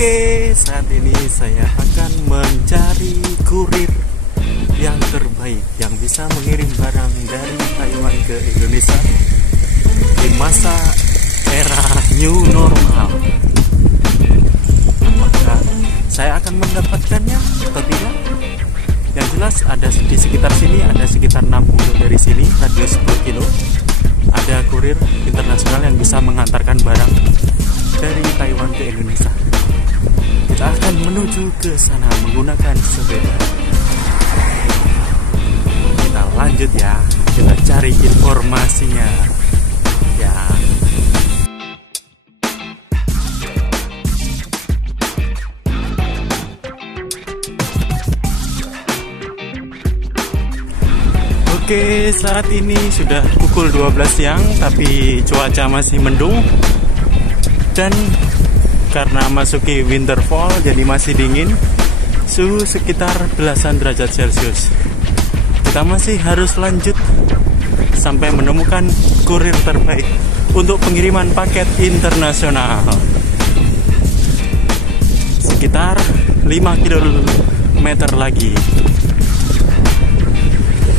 Oke, saat ini saya akan mencari kurir yang terbaik yang bisa mengirim barang dari Taiwan ke Indonesia di masa era new normal. Apakah saya akan mendapatkannya atau tidak? Yang jelas ada di sekitar sini, ada sekitar 6 kilo dari sini, radius 10 kilo. Ada kurir internasional yang bisa mengantarkan barang dari Taiwan ke Indonesia. Kita akan menuju ke sana menggunakan sepeda. Kita lanjut ya, kita cari informasinya ya. Oke, saat ini sudah pukul 12 siang, tapi cuaca masih mendung. Dan karena masuki winter fall, jadi masih dingin. Suhu sekitar belasan derajat Celcius. Kita masih harus lanjut sampai menemukan kurir terbaik untuk pengiriman paket internasional. Sekitar 5 km lagi.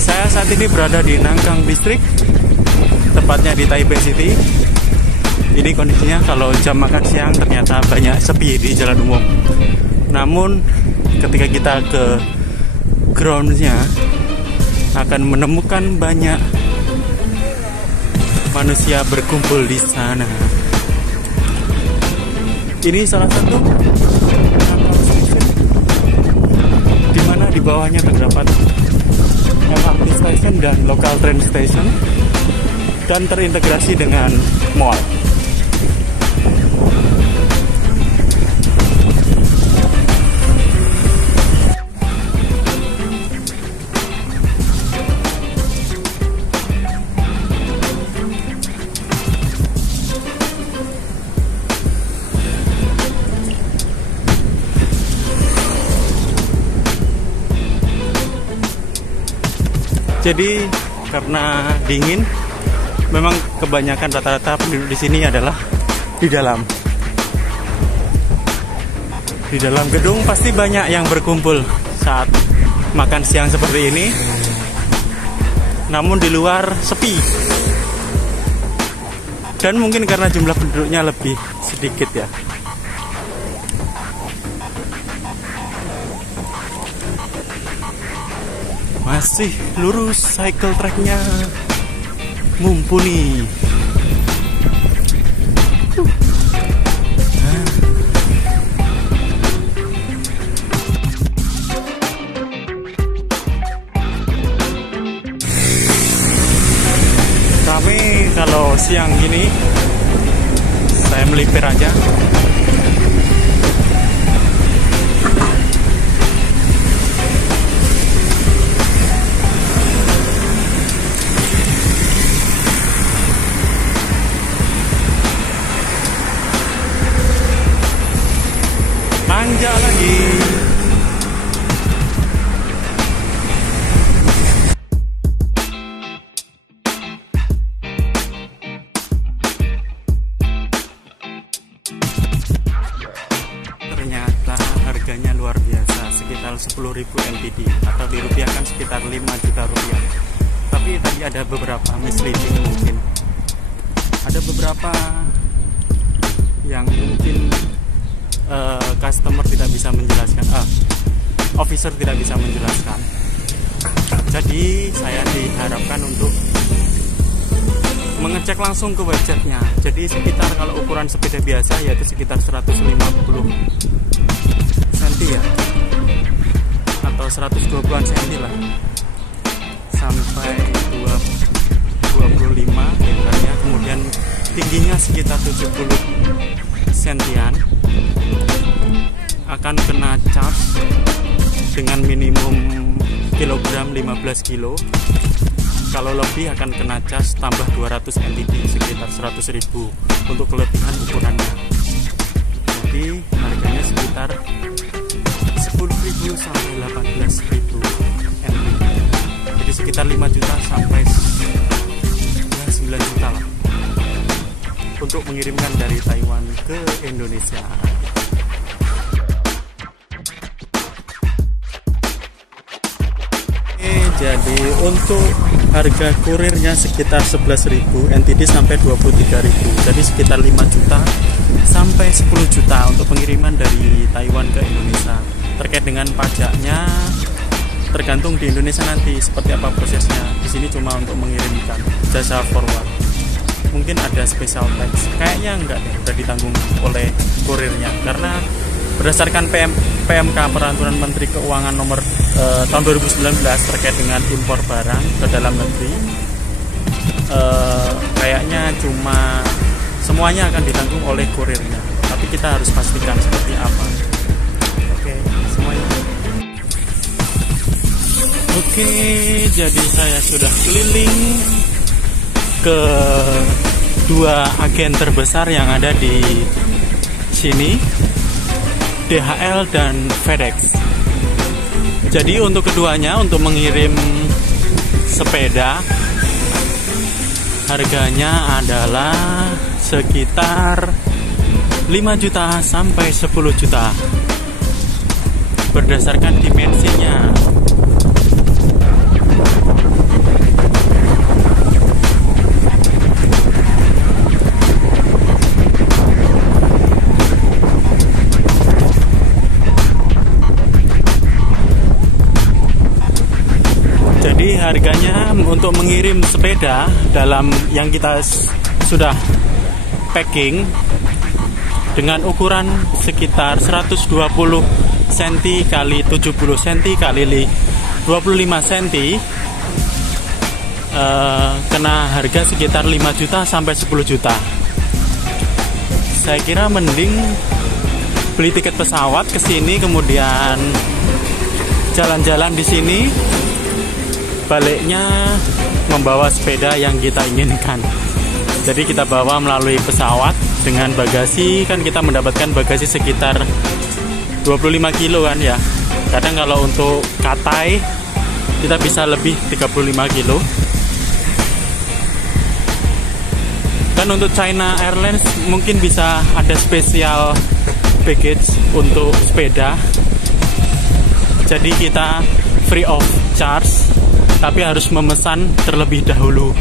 Saya saat ini berada di Nangkang District, tepatnya di Taipei City. Ini kondisinya kalau jam makan siang ternyata banyak sepi di jalan umum. Namun ketika kita ke groundsnya akan menemukan banyak manusia berkumpul di sana. Ini salah satu di mana di bawahnya terdapat MRT station dan local train station dan terintegrasi dengan mall. Jadi karena dingin, memang kebanyakan rata-rata penduduk di sini adalah di dalam. Di dalam gedung pasti banyak yang berkumpul saat makan siang seperti ini. Namun di luar sepi. Dan mungkin karena jumlah penduduknya lebih sedikit ya. Masih lurus, cycle tracknya mumpuni. Kami kalau siang gini saya melipir aja. Manja lagi. Ternyata harganya luar biasa, sekitar 10.000 NTD atau dirupiahkan sekitar 5 juta rupiah. Tapi tadi ada beberapa misleading mungkin. Ada beberapa yang mungkin customer tidak bisa menjelaskan, officer tidak bisa menjelaskan. Jadi saya diharapkan untuk mengecek langsung ke websitenya. Jadi sekitar kalau ukuran sepeda biasa yaitu sekitar 150 cm ya, atau 120-an cm lah, sampai 25 lebarnya, kemudian tingginya sekitar 70 sentian, akan kena charge dengan minimum kilogram 15 kilo. Kalau lebih akan kena charge tambah 200 NTD, sekitar 100.000 untuk kelebihan ukurannya. Jadi harganya sekitar 10.000 sampai 18.000 NTD. Jadi sekitar 5 juta sampai 9 juta lah untuk mengirimkan dari Taiwan ke Indonesia. Jadi untuk harga kurirnya sekitar 11.000, NTD sampai 23.000. Jadi sekitar 5 juta sampai 10 juta untuk pengiriman dari Taiwan ke Indonesia. Terkait dengan pajaknya tergantung di Indonesia nanti seperti apa prosesnya. Di sini cuma untuk mengirimkan jasa forward. Mungkin ada special tax. Kayaknya enggak deh, udah ditanggung oleh kurirnya karena berdasarkan PMK Peraturan Menteri Keuangan nomor tahun 2019 terkait dengan impor barang ke dalam negeri, kayaknya cuma semuanya akan ditanggung oleh kurirnya. Tapi kita harus pastikan seperti apa. Oke, semuanya. Oke, jadi saya sudah keliling ke dua agen terbesar yang ada di sini, DHL dan FedEx. Jadi untuk keduanya, untuk mengirim sepeda, harganya adalah sekitar 5 juta sampai 10 juta berdasarkan dimensinya. Jadi harganya untuk mengirim sepeda dalam yang kita sudah packing dengan ukuran sekitar 120 cm kali 70 cm kali 25 cm, kena harga sekitar 5 juta sampai 10 juta. Saya kira mending beli tiket pesawat ke sini, kemudian jalan-jalan di sini, baliknya membawa sepeda yang kita inginkan. Jadi kita bawa melalui pesawat dengan bagasi, kan kita mendapatkan bagasi sekitar 25 kilo kan ya. Kadang kalau untuk Cathay kita bisa lebih 35 kilo. Dan untuk China Airlines mungkin bisa ada spesial package untuk sepeda. Jadi kita free of charge, tapi harus memesan terlebih dahulu.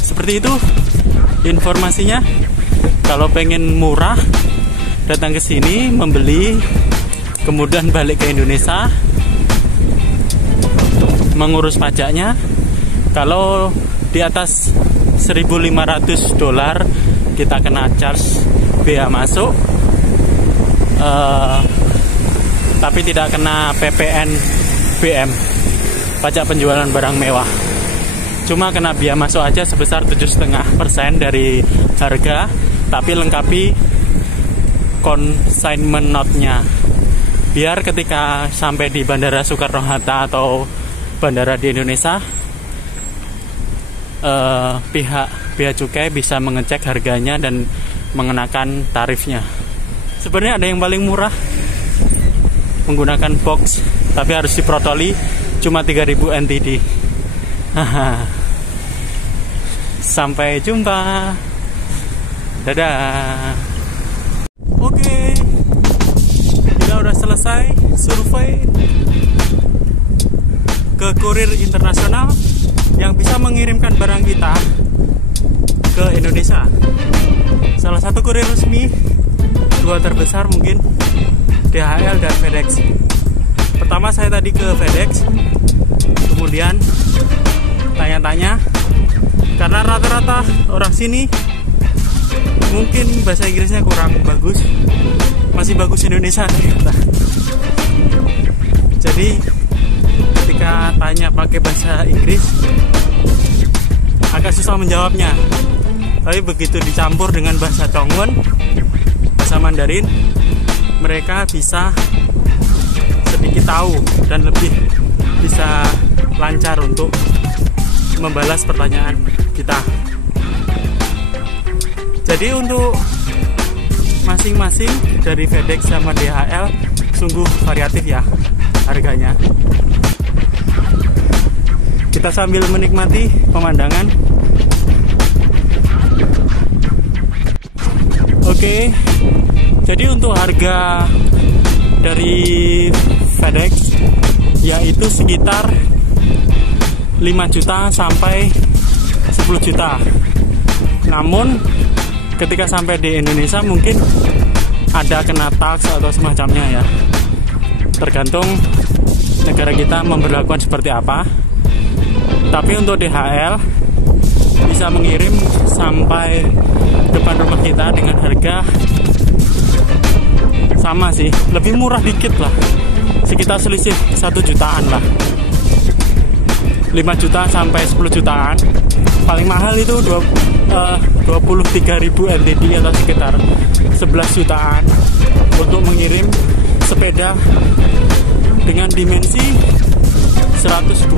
Seperti itu informasinya. Kalau pengen murah, datang ke sini membeli, kemudian balik ke Indonesia, mengurus pajaknya. Kalau di atas $1.500 kita kena charge bea masuk, tapi tidak kena PPN BM, pajak penjualan barang mewah. Cuma kena biaya masuk aja sebesar 7,5% dari harga, tapi lengkapi consignment note-nya. Biar ketika sampai di Bandara Soekarno-Hatta atau bandara di Indonesia, pihak bea cukai bisa mengecek harganya dan mengenakan tarifnya. Sebenarnya ada yang paling murah menggunakan box, tapi harus diprotoli, cuma 3.000 NTD. Sampai jumpa, dadah. Oke, kita udah selesai survei ke kurir internasional yang bisa mengirimkan barang kita ke Indonesia. Salah satu kurir resmi, dua terbesar mungkin, DHL dan FedEx. Pertama saya tadi ke FedEx, kemudian tanya-tanya, karena rata-rata orang sini mungkin bahasa Inggrisnya kurang bagus, masih bagus Indonesia ternyata. Jadi ketika tanya pakai bahasa Inggris agak susah menjawabnya, tapi begitu dicampur dengan bahasa Chongwon, bahasa Mandarin, mereka bisa sedikit tahu dan lebih bisa lancar untuk membalas pertanyaan kita. Jadi untuk masing-masing dari FedEx sama DHL sungguh variatif ya harganya. Kita sambil menikmati pemandangan. Oke, jadi untuk harga dari FedEx, yaitu sekitar 5 juta sampai 10 juta. Namun ketika sampai di Indonesia mungkin ada kena tax atau semacamnya ya, tergantung negara kita memberlakukan seperti apa. Tapi untuk DHL bisa mengirim sampai depan rumah kita dengan harga sama sih, lebih murah dikit lah, sekitar selisih 1 jutaan lah, 5 juta sampai 10 jutaan. Paling mahal itu 23.000 NTD atau sekitar 11 jutaan untuk mengirim sepeda dengan dimensi 120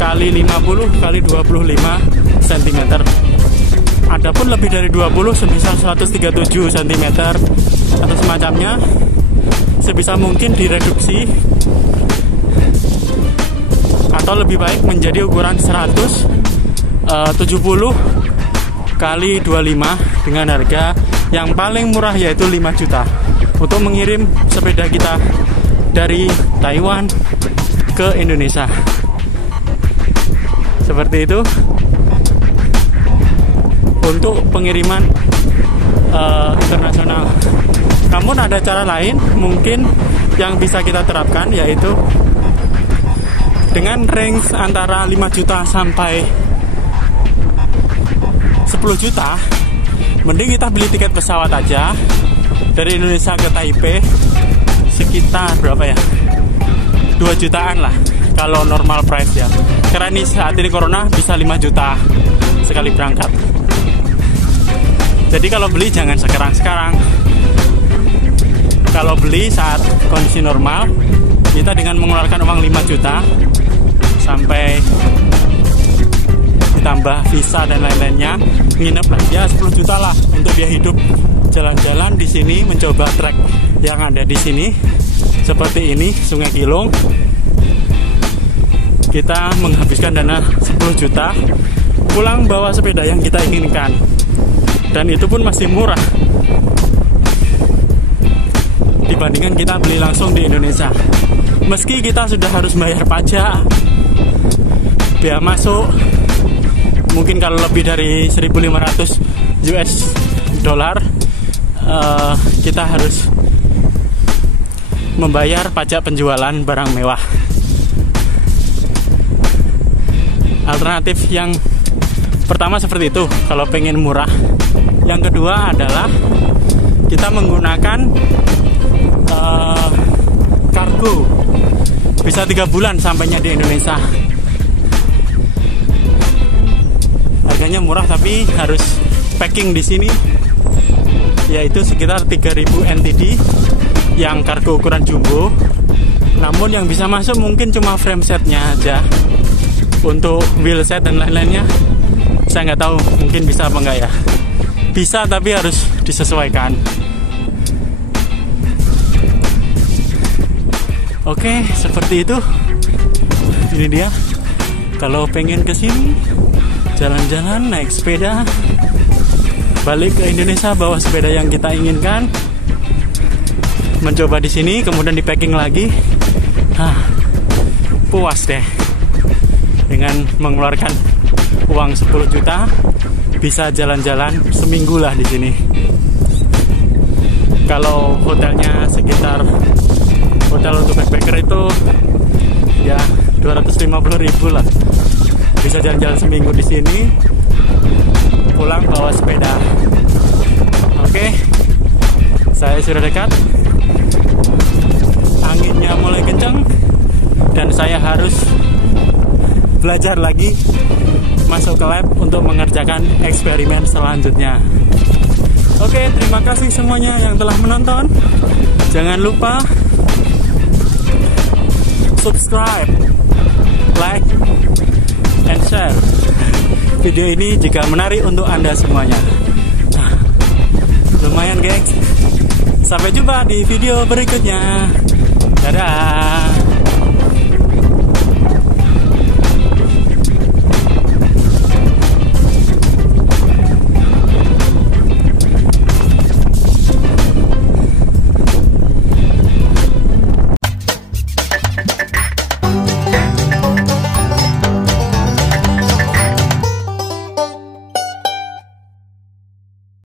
kali 50 kali 25 cm. Adapun lebih dari 20 sebesar 137 cm atau semacamnya, sebisa mungkin direduksi atau lebih baik menjadi ukuran 170 kali 25 dengan harga yang paling murah yaitu 5 juta untuk mengirim sepeda kita dari Taiwan ke Indonesia. Seperti itu untuk pengiriman internasional. Namun ada cara lain mungkin yang bisa kita terapkan, yaitu dengan range antara 5 juta sampai 10 juta, mending kita beli tiket pesawat aja dari Indonesia ke Taipei, sekitar berapa ya, 2 jutaan lah kalau normal price ya. Karena ini saat ini corona bisa 5 juta sekali berangkat. Jadi kalau beli jangan sekarang-sekarang. Kalau beli saat kondisi normal, kita dengan mengeluarkan uang 5 juta sampai ditambah visa dan lain-lainnya, nginep aja 10 juta lah untuk dia hidup jalan-jalan di sini, mencoba trek yang ada di sini seperti ini, Sungai Kilung. Kita menghabiskan dana 10 juta, pulang bawa sepeda yang kita inginkan, dan itu pun masih murah dibandingkan kita beli langsung di Indonesia. Meski kita sudah harus bayar pajak, biaya masuk mungkin kalau lebih dari 1.500 US dollar, kita harus membayar pajak penjualan barang mewah. Alternatif yang pertama seperti itu kalau pengen murah. Yang kedua adalah kita menggunakan kargo, bisa 3 bulan sampainya di Indonesia. Harganya murah tapi harus packing di sini, yaitu sekitar 3.000 NTD yang kargo ukuran jumbo. Namun yang bisa masuk mungkin cuma frame setnya aja. Untuk wheel set dan lain-lainnya saya nggak tahu mungkin bisa apa enggak ya. Bisa tapi harus disesuaikan. Oke, seperti itu. Ini dia. Kalau pengen ke sini jalan-jalan naik sepeda, balik ke Indonesia bawa sepeda yang kita inginkan, mencoba di sini kemudian di packing lagi, puas deh. Dengan mengeluarkan uang 10 juta bisa jalan-jalan seminggu lah di sini. Kalau hotelnya sekitar, hotel untuk backpacker itu ya 250.000 lah. Bisa jalan-jalan seminggu di sini, pulang bawa sepeda. Oke, saya sudah dekat. Anginnya mulai kencang dan saya harus belajar lagi, masuk ke lab untuk mengerjakan eksperimen selanjutnya. Oke, terima kasih semuanya yang telah menonton. Jangan lupa subscribe, like, and share video ini jika menarik untuk Anda semuanya. Lumayan, gengs. Sampai jumpa di video berikutnya. Dadah.